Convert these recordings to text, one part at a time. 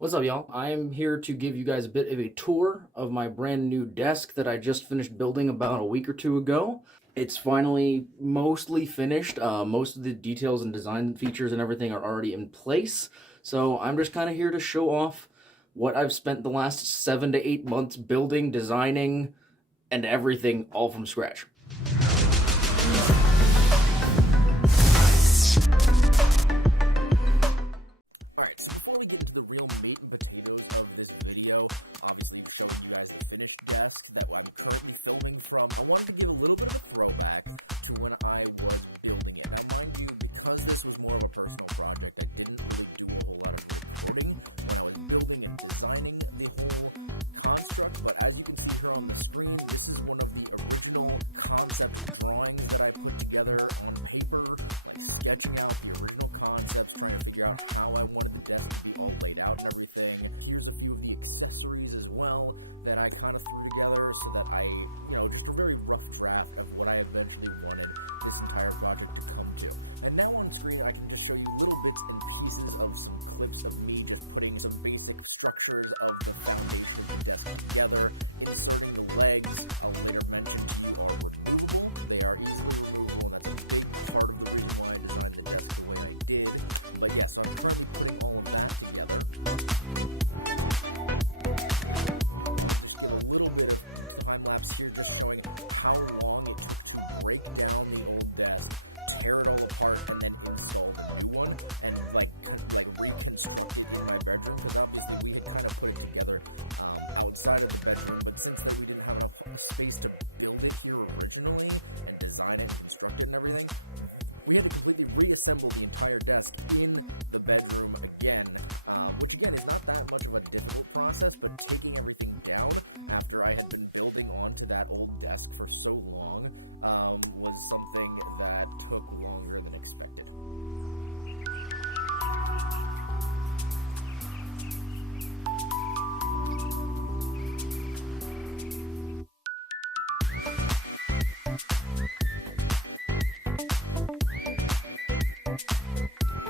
What's up, y'all? I am here to give you guys a bit of a tour of my brand new desk that I just finished building about a week or two ago. It's finally mostly finished. Most of the details and design features and everything are already in place. So I'm just kind of here to show off what I've spent the last 7 to 8 months building, designing, and everything all from scratch. Alright, so before we get into the real meat and potatoes of this video, obviously showing you guys the finished desk that I'm currently filming from, I wanted to give a little bit of a throwback to when I was building it. Now mind you, because this was more of a personal project, I didn't really do a whole lot of recording when I was building and designing the whole construct, but as you can see here on the screen, this is one of the original concept drawings that I put together on paper, like sketching out the original concepts, trying to figure out how I wanted the desk to be all laid out and everything. And here's a few of the accessories as well that I kind of threw together so that I, just a very rough draft of what I eventually wanted this entire project to come to. And now on screen, I can just show you little bits and pieces of some clips of me just putting some basic structures of the foundation of the desk together, inserting the legs. I'll later mention to you all were movable. They are easily movable, and that's a big part of the reason why I designed the desk the way I did. But yes, I'm currently putting all of that together. Just a little bit of time lapse here, just showing how long it took to break down the old desk, tear it all apart, and then install the new one, and like reconstruct it in my bedroom. And obviously, we kind of put it together outside of the bedroom, but since we didn't have enough space to build it here originally and design it, construct it, and everything, we had to completely reassemble the entire desk in the bedroom again, which again is not that much of a difficult process, but taking everything down after I had been building onto that old desk for so long was something that took longer than expected.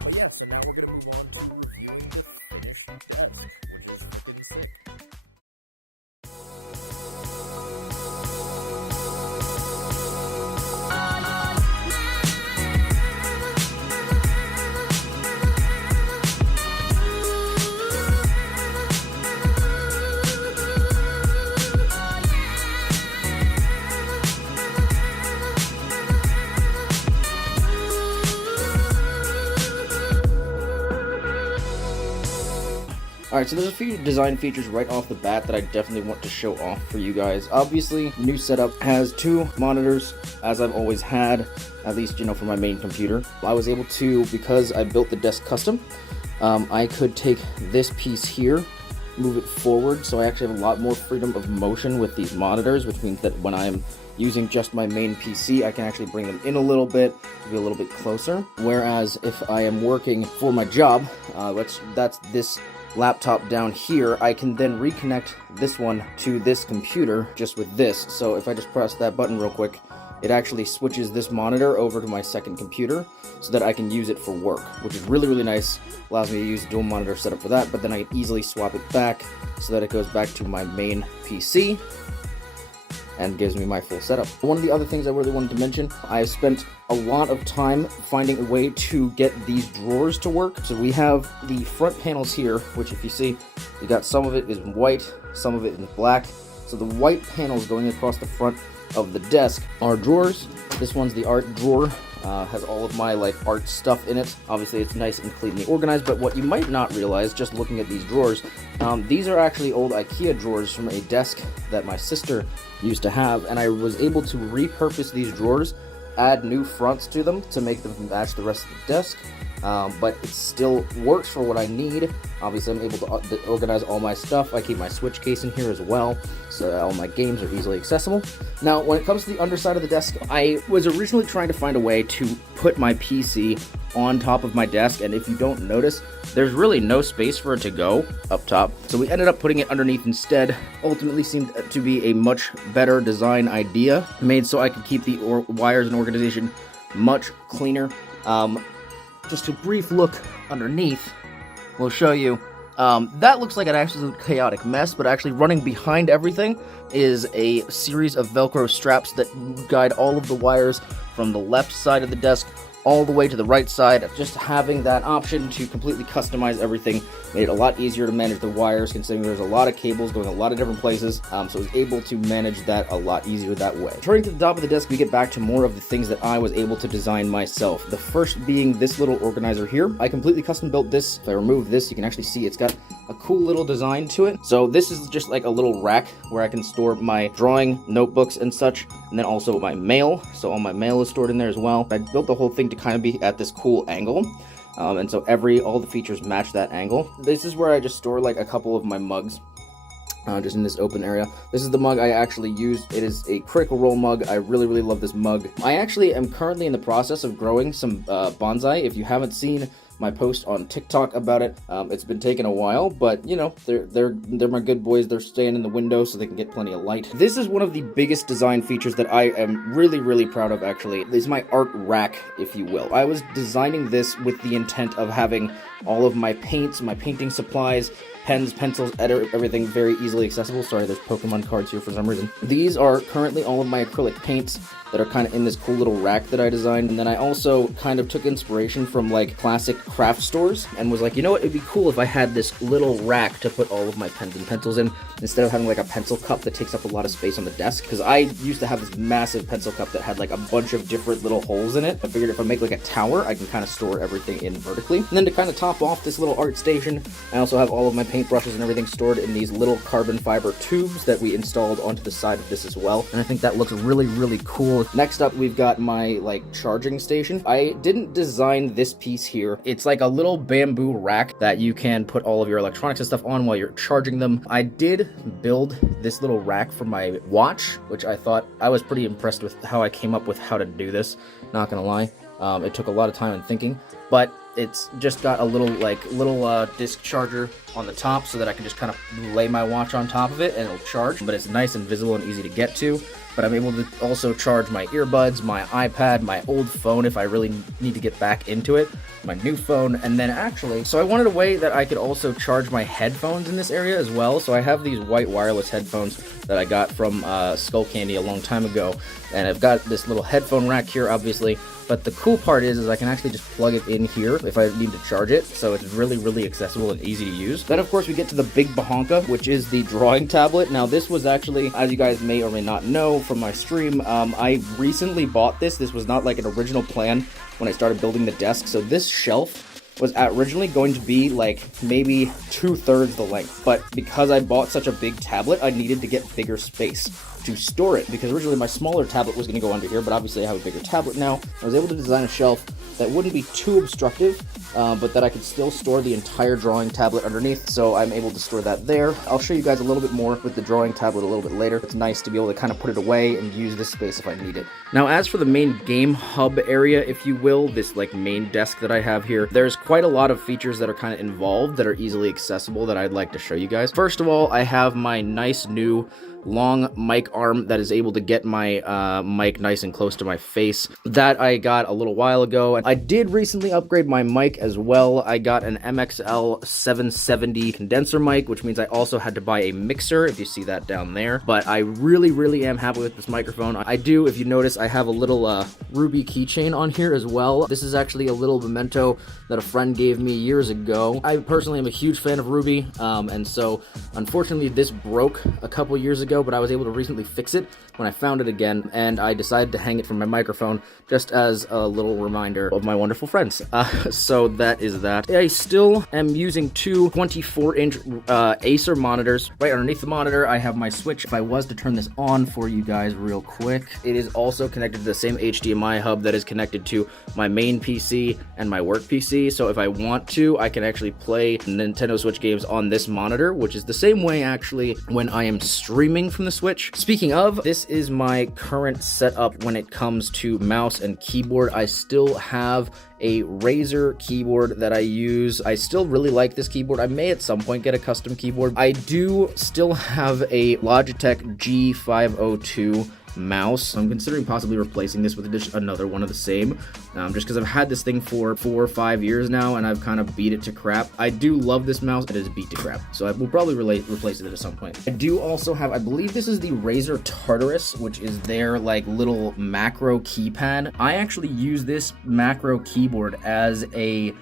But yeah, so now we're going to move on to reviewing the finished desk, which is freaking sick. Alright, so there's a few design features right off the bat that I definitely want to show off for you guys. Obviously, the new setup has 2 monitors, as I've always had, at least, for my main computer. I was able to, because I built the desk custom, I could take this piece here, move it forward, so I actually have a lot more freedom of motion with these monitors, which means that when I'm using just my main PC, I can actually bring them in a little bit to be a little bit closer. Whereas if I am working for my job, that's this laptop down here, I can then reconnect this one to this computer just with this. So if I just press that button real quick, it actually switches this monitor over to my second computer so that I can use it for work, which is really, really nice. Allows me to use dual monitor setup for that, but then I can easily swap it back so that it goes back to my main PC and gives me my full setup. One of the other things I really wanted to mention, I spent a lot of time finding a way to get these drawers to work. So we have the front panels here, which if you see, you got some of it is in white, some of it in black. So the white panels going across the front of the desk are drawers. This one's the art drawer. Has all of my art stuff in it. Obviously it's nice and cleanly organized, but what you might not realize just looking at these drawers, these are actually old IKEA drawers from a desk that my sister used to have, and I was able to repurpose these drawers, add new fronts to them to make them match the rest of the desk, but it still works for what I need. Obviously I'm able to organize all my stuff. I keep my Switch case in here as well, so all my games are easily accessible. Now when it comes to the underside of the desk, I was originally trying to find a way to put my PC on top of my desk, and if you don't notice, there's really no space for it to go up top, so we ended up putting it underneath instead. Ultimately seemed to be a much better design idea, made so I could keep the wires and organization much cleaner. Just a brief look underneath will show you That looks like an absolute chaotic mess, but actually running behind everything is a series of Velcro straps that guide all of the wires from the left side of the desk all the way to the right side. Just having that option to completely customize everything made it a lot easier to manage the wires, considering there's a lot of cables going a lot of different places, so I was able to manage that a lot easier that way. Turning to the top of the desk, we get back to more of the things that I was able to design myself. The first being this little organizer here. I completely custom built this. If I remove this, you can actually see it's got a cool little design to it. So this is just like a little rack where I can store my drawing notebooks and such, and then also my mail. So all my mail is stored in there as well. I built the whole thing to kind of be at this cool angle. And so all the features match that angle. This is where I just store like a couple of my mugs, just in this open area. This is the mug I actually used. It is a Critical Role mug. I really, really love this mug. I actually am currently in the process of growing some bonsai. If you haven't seen my post on TikTok about it, it's been taking a while, but you know, they're my good boys. They're staying in the window so they can get plenty of light. This is one of the biggest design features that I am really, really proud of, actually. It's my art rack, if you will. I was designing this with the intent of having all of my paints, my painting supplies, pens, pencils, everything very easily accessible. Sorry, there's Pokemon cards here for some reason. These are currently all of my acrylic paints that are kind of in this cool little rack that I designed. And then I also kind of took inspiration from like classic craft stores and was like, you know what, it'd be cool if I had this little rack to put all of my pens and pencils in, instead of having like a pencil cup that takes up a lot of space on the desk. Because I used to have this massive pencil cup that had like a bunch of different little holes in it. I figured if I make like a tower, I can kind of store everything in vertically. And then to kind of top off this little art station, I also have all of my paintbrushes and everything stored in these little carbon fiber tubes that we installed onto the side of this as well. And I think that looks really, really cool. Next up, we've got my like charging station. I didn't design this piece here. It's like a little bamboo rack that you can put all of your electronics and stuff on while you're charging them. I did build this little rack for my watch, which I thought I was pretty impressed with how I came up with how to do this. Not gonna lie. It took a lot of time and thinking, but it's just got a little disc charger on the top so that I can just kind of lay my watch on top of it and it'll charge, but it's nice and visible and easy to get to. But I'm able to also charge my earbuds, my iPad, my old phone if I really need to get back into it, my new phone, and then actually, so I wanted a way that I could also charge my headphones in this area as well. So I have these white wireless headphones that I got from Skull Candy a long time ago, and I've got this little headphone rack here, obviously. But the cool part is I can actually just plug it in here if I need to charge it, so it's really, really accessible and easy to use. Then, of course, we get to the big bahonka, which is the drawing tablet. Now, this was actually, as you guys may or may not know from my stream, I recently bought this. This was not like an original plan when I started building the desk, so this shelf was originally going to be like maybe 2/3 the length, but because I bought such a big tablet, I needed to get bigger space to store it, because originally my smaller tablet was going to go under here, but obviously I have a bigger tablet now. I was able to design a shelf that wouldn't be too obstructive, but that I could still store the entire drawing tablet underneath, so I'm able to store that there. I'll show you guys a little bit more with the drawing tablet a little bit later. It's nice to be able to kind of put it away and use this space if I need it. Now, as for the main game hub area, if you will, this like main desk that I have here, there's quite a lot of features that are kind of involved that are easily accessible that I'd like to show you guys. First of all, I have my nice new long mic arm that is able to get my mic nice and close to my face. That I got a little while ago. And I did recently upgrade my mic as well. I got an MXL 770 condenser mic, which means I also had to buy a mixer, if you see that down there. But I really, really am happy with this microphone. I do, if you notice, I have a little Ruby keychain on here as well. This is actually a little memento that a friend gave me years ago. I personally am a huge fan of Ruby, and so unfortunately this broke a couple years ago, but I was able to recently fix it when I found it again, and I decided to hang it from my microphone just as a little reminder of my wonderful friends. So that is that. I still am using two 24-inch Acer monitors. Right underneath the monitor, I have my switch. If I was to turn this on for you guys real quick, it is also connected to the same HDMI hub that is connected to my main PC and my work PC. So if I want to, I can actually play Nintendo Switch games on this monitor, which is the same way actually when I am streaming from the Switch. Speaking of, this is my current setup when it comes to mouse and keyboard. I still have a Razer keyboard that I use. I still really like this keyboard. I may at some point get a custom keyboard. I do still have a Logitech G502 mouse. I'm considering possibly replacing this with just another one of the same, just because I've had this thing for 4 or 5 years now, and I've kind of beat it to crap. I do love this mouse. It is beat to crap, so I will probably replace it at some point. I do also have, I believe this is the Razer Tartarus, which is their like little macro keypad. I actually use this macro keyboard as a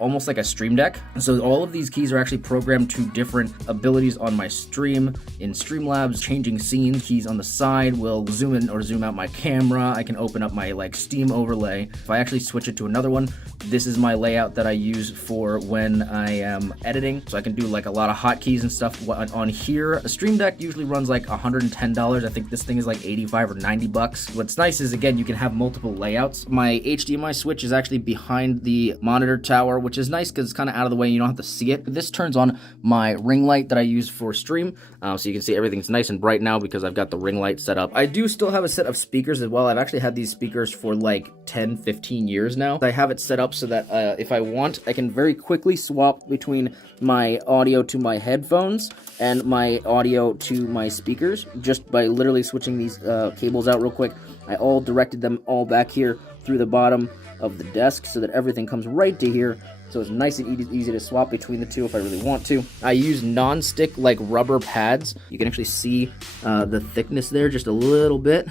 almost like a Stream Deck. So all of these keys are actually programmed to different abilities on my stream. In Streamlabs, changing scenes, keys on the side will zoom in or zoom out my camera. I can open up my Steam overlay. If I actually switch it to another one, this is my layout that I use for when I am editing. So I can do a lot of hotkeys and stuff on here. A Stream Deck usually runs like $110. I think this thing is like 85 or 90 bucks. What's nice is, again, you can have multiple layouts. My HDMI switch is actually behind the monitor tower, which is nice because it's kind of out of the way and you don't have to see it. This turns on my ring light that I use for stream, so you can see everything's nice and bright now because I've got the ring light set up. I do still have a set of speakers as well. I've actually had these speakers for like 10-15 years now. I have it set up so that if I want, I can very quickly swap between my audio to my headphones and my audio to my speakers just by literally switching these cables out real quick. I all directed them all back here through the bottom of the desk so that everything comes right to here, so it's nice and easy to swap between the two if I really want to. I use non-stick rubber pads. You can actually see the thickness there just a little bit.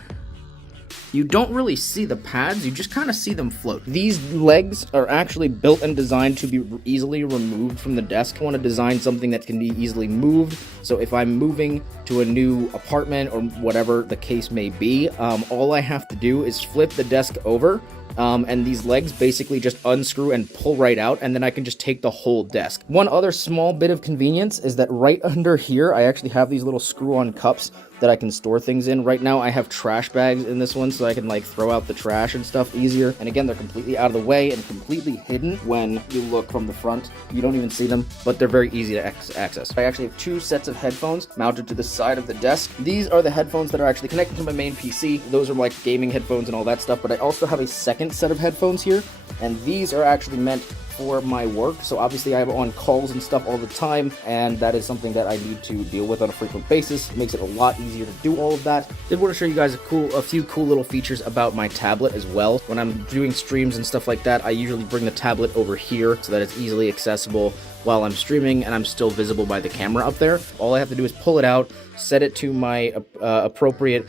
You don't really see the pads, you just kind of see them float. These legs are actually built and designed to be easily removed from the desk. I want to design something that can be easily moved, so if I'm moving to a new apartment or whatever the case may be, all I have to do is flip the desk over, and these legs basically just unscrew and pull right out, and then I can just take the whole desk. One other small bit of convenience is that right under here, I actually have these little screw-on cups that I can store things in. Right now I have trash bags in this one so I can throw out the trash and stuff easier. And again, they're completely out of the way and completely hidden when you look from the front. You don't even see them, but they're very easy to access. I actually have 2 sets of headphones mounted to the side of the desk. These are the headphones that are actually connected to my main PC. Those are gaming headphones and all that stuff, but I also have a second set of headphones here, and these are actually meant for my work. So obviously I have on calls and stuff all the time, and that is something that I need to deal with on a frequent basis. It makes it a lot easier to do all of that. Did want to show you guys a few cool little features about my tablet as well. When I'm doing streams and stuff like that, I usually bring the tablet over here so that it's easily accessible while I'm streaming and I'm still visible by the camera up there. All I have to do is pull it out, set it to my appropriate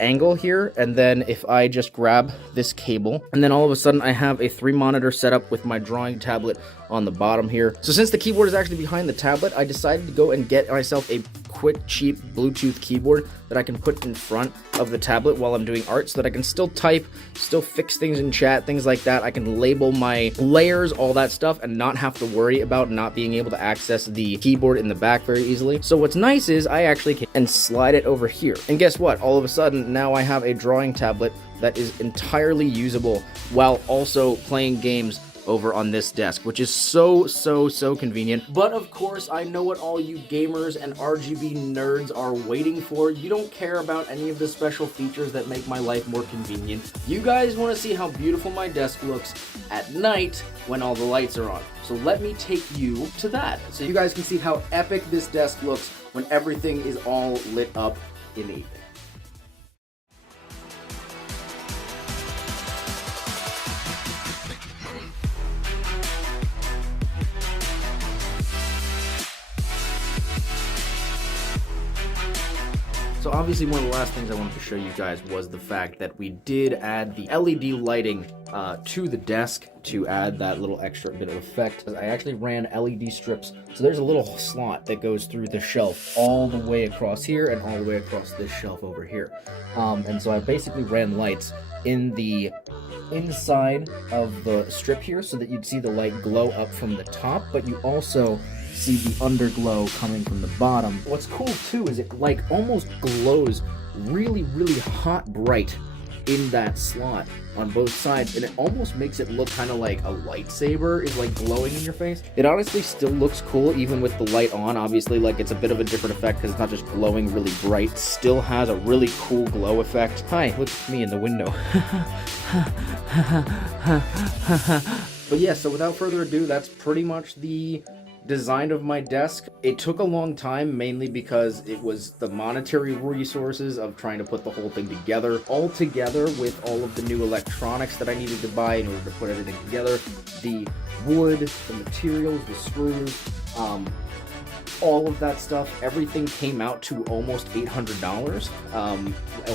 angle here, and then if I just grab this cable, and then all of a sudden I have a 3-monitor setup with my drawing tablet on the bottom here. So since the keyboard is actually behind the tablet, I decided to go and get myself a quick, cheap Bluetooth keyboard that I can put in front of the tablet while I'm doing art so that I can still type, still fix things in chat, things like that. I can label my layers, all that stuff, and not have to worry about not being able to access the keyboard in the back very easily. So what's nice is I actually can slide it over here. And guess what? All of a sudden, now I have a drawing tablet that is entirely usable while also playing games over on this desk, which is so convenient. But of course, I know what all you gamers and RGB nerds are waiting for. You don't care about any of the special features that make my life more convenient. You guys want to see how beautiful my desk looks at night when all the lights are on. So let me take you to that, so you guys can see how epic this desk looks when everything is all lit up in the evening. So obviously one of the last things I wanted to show you guys was the fact that we did add the LED lighting to the desk to add that little extra bit of effect. I actually ran LED strips, so there's a little slot that goes through the shelf all the way across here and all the way across this shelf over here. And so I basically ran lights in the inside of the strip here so that you'd see the light glow up from the top, but you also see the underglow coming from the bottom. What's cool too is it almost glows really hot bright in that slot on both sides, and it almost makes it look kind of like a lightsaber is glowing in your face. It honestly still looks cool even with the light on. Obviously it's a bit of a different effect because it's not just glowing really bright. It still has a really cool glow effect. Hi, look at me in the window. But yeah, so without further ado, that's pretty much the design of my desk, it took a long time, mainly because it was the monetary resources of trying to put the whole thing together, all together with all of the new electronics that I needed to buy in order to put everything together, the wood, the materials, the screws, all of that stuff. Everything came out to almost $800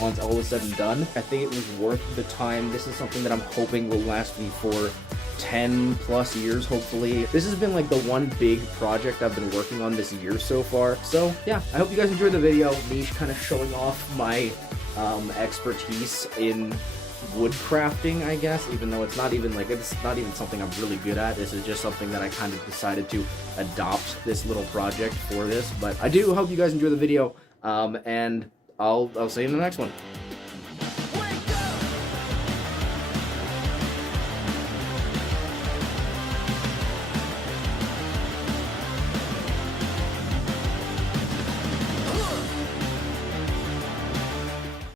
once all was said and done. I think it was worth the time. This is something that I'm hoping will last me for 10 plus years, hopefully. This has been like the one big project I've been working on this year so far. So yeah, I hope you guys enjoyed the video. Me kind of showing off my expertise in wood crafting, I guess, even though it's not even something I'm really good at. This is just something that I kind of decided to adopt this little project for this. But I do hope you guys enjoy the video, and I'll see you in the next one.